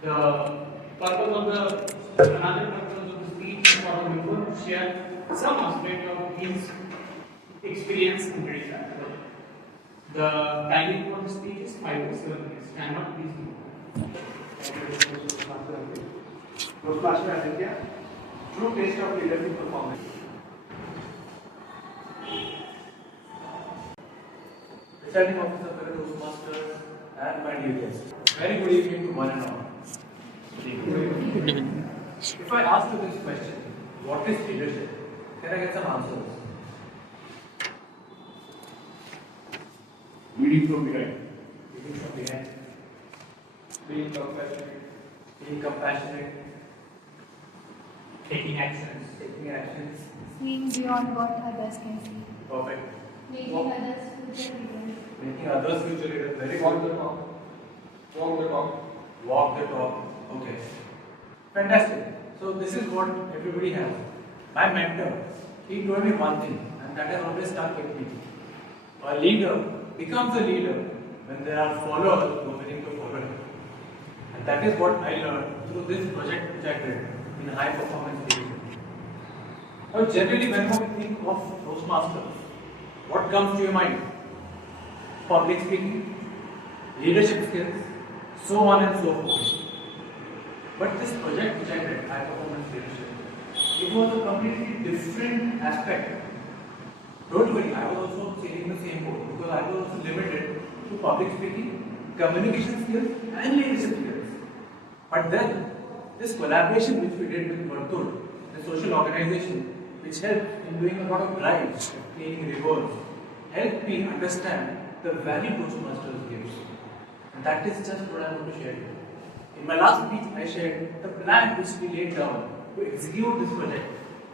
The purpose of another purpose of the speech is for the member to share some aspect of his experience in getting that project. The timing for the speech is 5 to 7 minutes. Stand up, please. Toastmaster Aditya, true taste of leadership performance. Presiding officer for the Toastmasters and my dear guests. Very good evening to one and all. If I ask you this question, what is leadership? Can I get some answers? Leading from behind. Leading from behind. Being compassionate. Being compassionate. Taking actions. Taking actions. Seeing beyond what others can see. Perfect. Making others future leaders. Making others future leaders. Very Walk good. the talk. Walk the talk. Walk the talk. Okay. Fantastic. So this is what everybody has. My mentor, he told me one thing, and that has always stuck with me. A leader becomes a leader when there are followers who are willing to follow him. And that is what I learned through this project which I did in high performance leadership. Now generally when we think of Toastmasters, what comes to your mind? Public speaking, leadership skills, so on and so forth. But this project which I did, high performance leadership, it was a completely different aspect. Don't worry, I was also sailing the same boat because I was also limited to public speaking, communication skills and leadership skills. But then, this collaboration which we did with Vartul, the social organization which helped in doing a lot of drives, cleaning rivers, helped me understand the value Toastmasters gives. And that is just what I want to share with you. In my last speech, I shared the plan which we laid down to execute this project.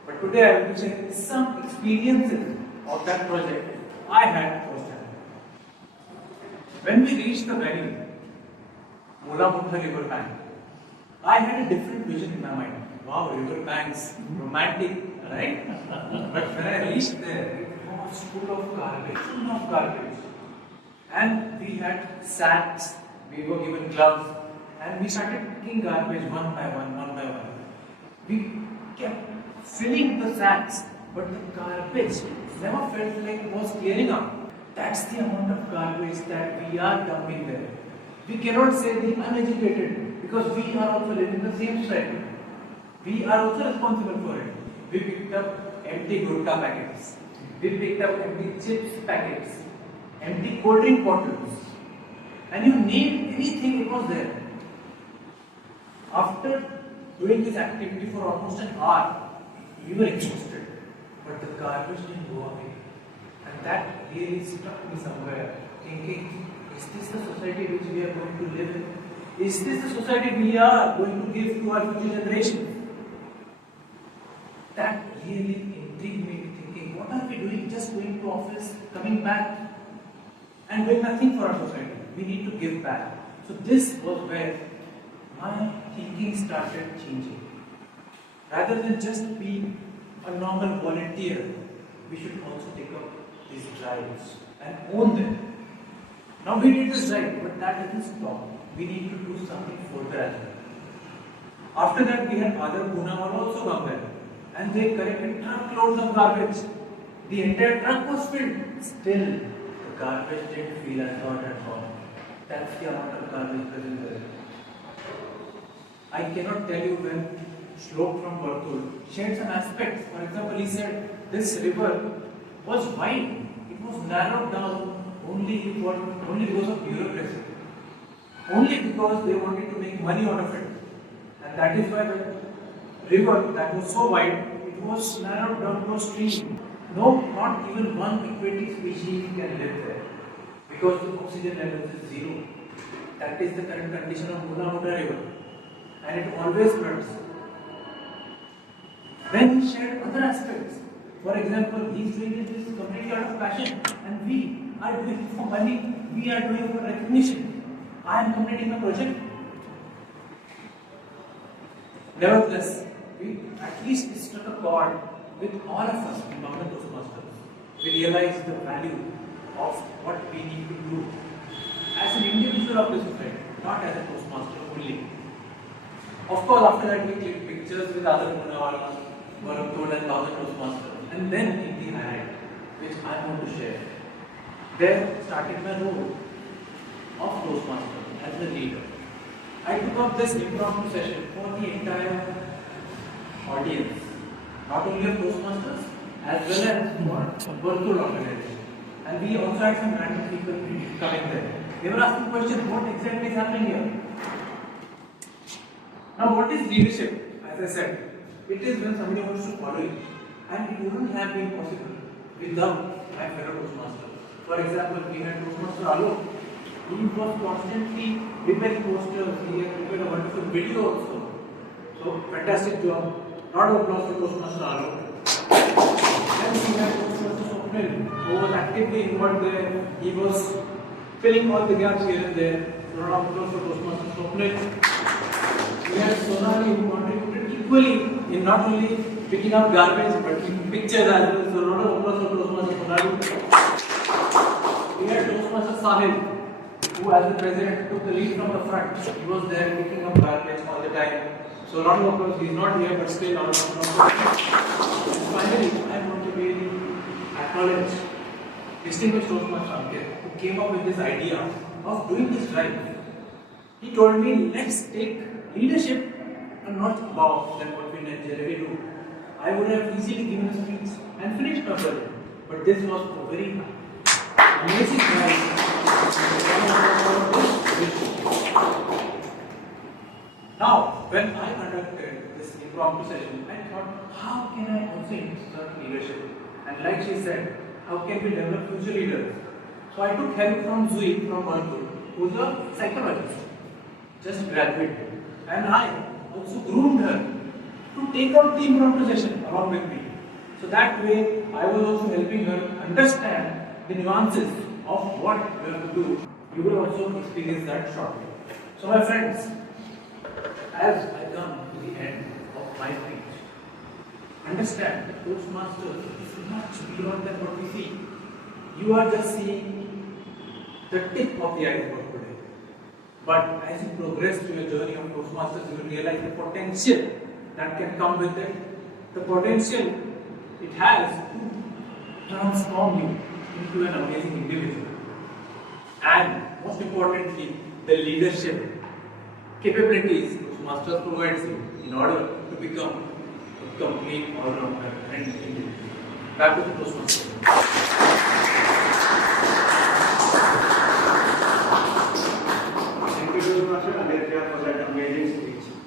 But today I will be sharing some experiences of that project I had firsthand. When we reached the venue, Mula-Mutha river bank, I had a different vision in my mind. Wow, river banks, romantic, right? But when I reached there, it was full of garbage. And we had sacks, we were given gloves, and we started picking garbage one by one. We kept filling the sacks, but the garbage never felt like it was clearing up. That's the amount of garbage that we are dumping there. We cannot say the uneducated because we are also living the same society. We are also responsible for it. We picked up empty gutta packets. We picked up empty chips packets, empty cold drink bottles. And you name anything, it was there. After doing this activity for almost an hour, we were exhausted. But the garbage didn't go away. And that really struck me somewhere, thinking, is this the society which we are going to live in? Is this the society we are going to give to our future generations? That really intrigued me, thinking, what are we doing? Just going to office, coming back, and doing nothing for our society. We need to give back. So this was where my thinking started changing. Rather than just being a normal volunteer, we should also take up these drives and own them. Now we did this drive, but that doesn't stop. We need to do something further as well. After that, we had other Pune also come there, and they collected truckloads of garbage. The entire truck was filled. Still, the garbage didn't feel as hot at all. That's the amount of garbage present there. I cannot tell you when Shlok from Vartul shared some aspects. For example, he said this river was wide. It was narrowed down only because of bureaucracy. Only because they wanted to make money out of it. And that is why the river that was so wide, it was narrowed down to a stream. No, not even one aquatic species can live there. Because the oxygen level is zero. That is the current condition of Mula-Mutha river. And it always floods. Then he shared other aspects. For example, he is doing this completely out of passion, and we are doing it for money, we are doing it for recognition. I am completing a project. Nevertheless, we at least struck a chord with all of us in Bavdhan Toastmasters. We realized the value of what we need to do as an individual of the society, not as a Toastmaster only. Of course, after that we clicked pictures with other Mula-Mutha, Vartul and other Toastmasters. And then in the highlight, which I want to share, there started my role of Toastmaster as the leader. I took up this impromptu session for the entire audience, not only of Toastmasters as well as for Vartul organization. And we also had some random people coming there. They were asking questions, what exactly is happening here? Now, what is leadership? As I said, it is when somebody wants to follow you, and it wouldn't have been possible without my fellow Toastmasters. For example, we had Toastmaster Alok. He was constantly preparing posters. He had prepared a wonderful video also. So, fantastic job. Lot of applause to Toastmaster Alok. And we had Toastmaster Swapnil, who was actively involved there. He was filling all the gaps here and there. So, lot of applause for Toastmaster Swapnil. We had Sonali, who contributed equally in not only picking up garbage but taking pictures as well. So, a lot of applause for Toastmaster Sonali. We had Toastmaster Sahil, who as the president took the lead from the front. He was there picking up garbage all the time. So, a lot of applause. He is not here, but still a lot of applause. And finally, I want to really acknowledge distinguished Toastmaster Ankit, who came up with this idea of doing this drive. He told me, let's take leadership a notch above than what we generally do. I would have easily given a speech and finished my project, but this was a very amazing drive. Now, when I conducted this impromptu session, I thought, how can I also insert leadership? And like she said, how can we develop future leaders? So I took help from Zui from Vartul, who's a psychologist, just graduated. And I also groomed her to take out the impromptu session along with me. So that way, I was also helping her understand the nuances of what we have to do. You will also experience that shortly. So my friends, as I come to the end of my speech, understand that Toastmasters is much beyond than what we see. You are just seeing the tip of the iceberg today. But as you progress through your journey of Toastmasters, you will realize the potential that can come with it. The potential it has to transform you into an amazing individual. And most importantly, the leadership capabilities Toastmasters provides you in order to become a complete all-rounder and individual. Back to the Toastmasters.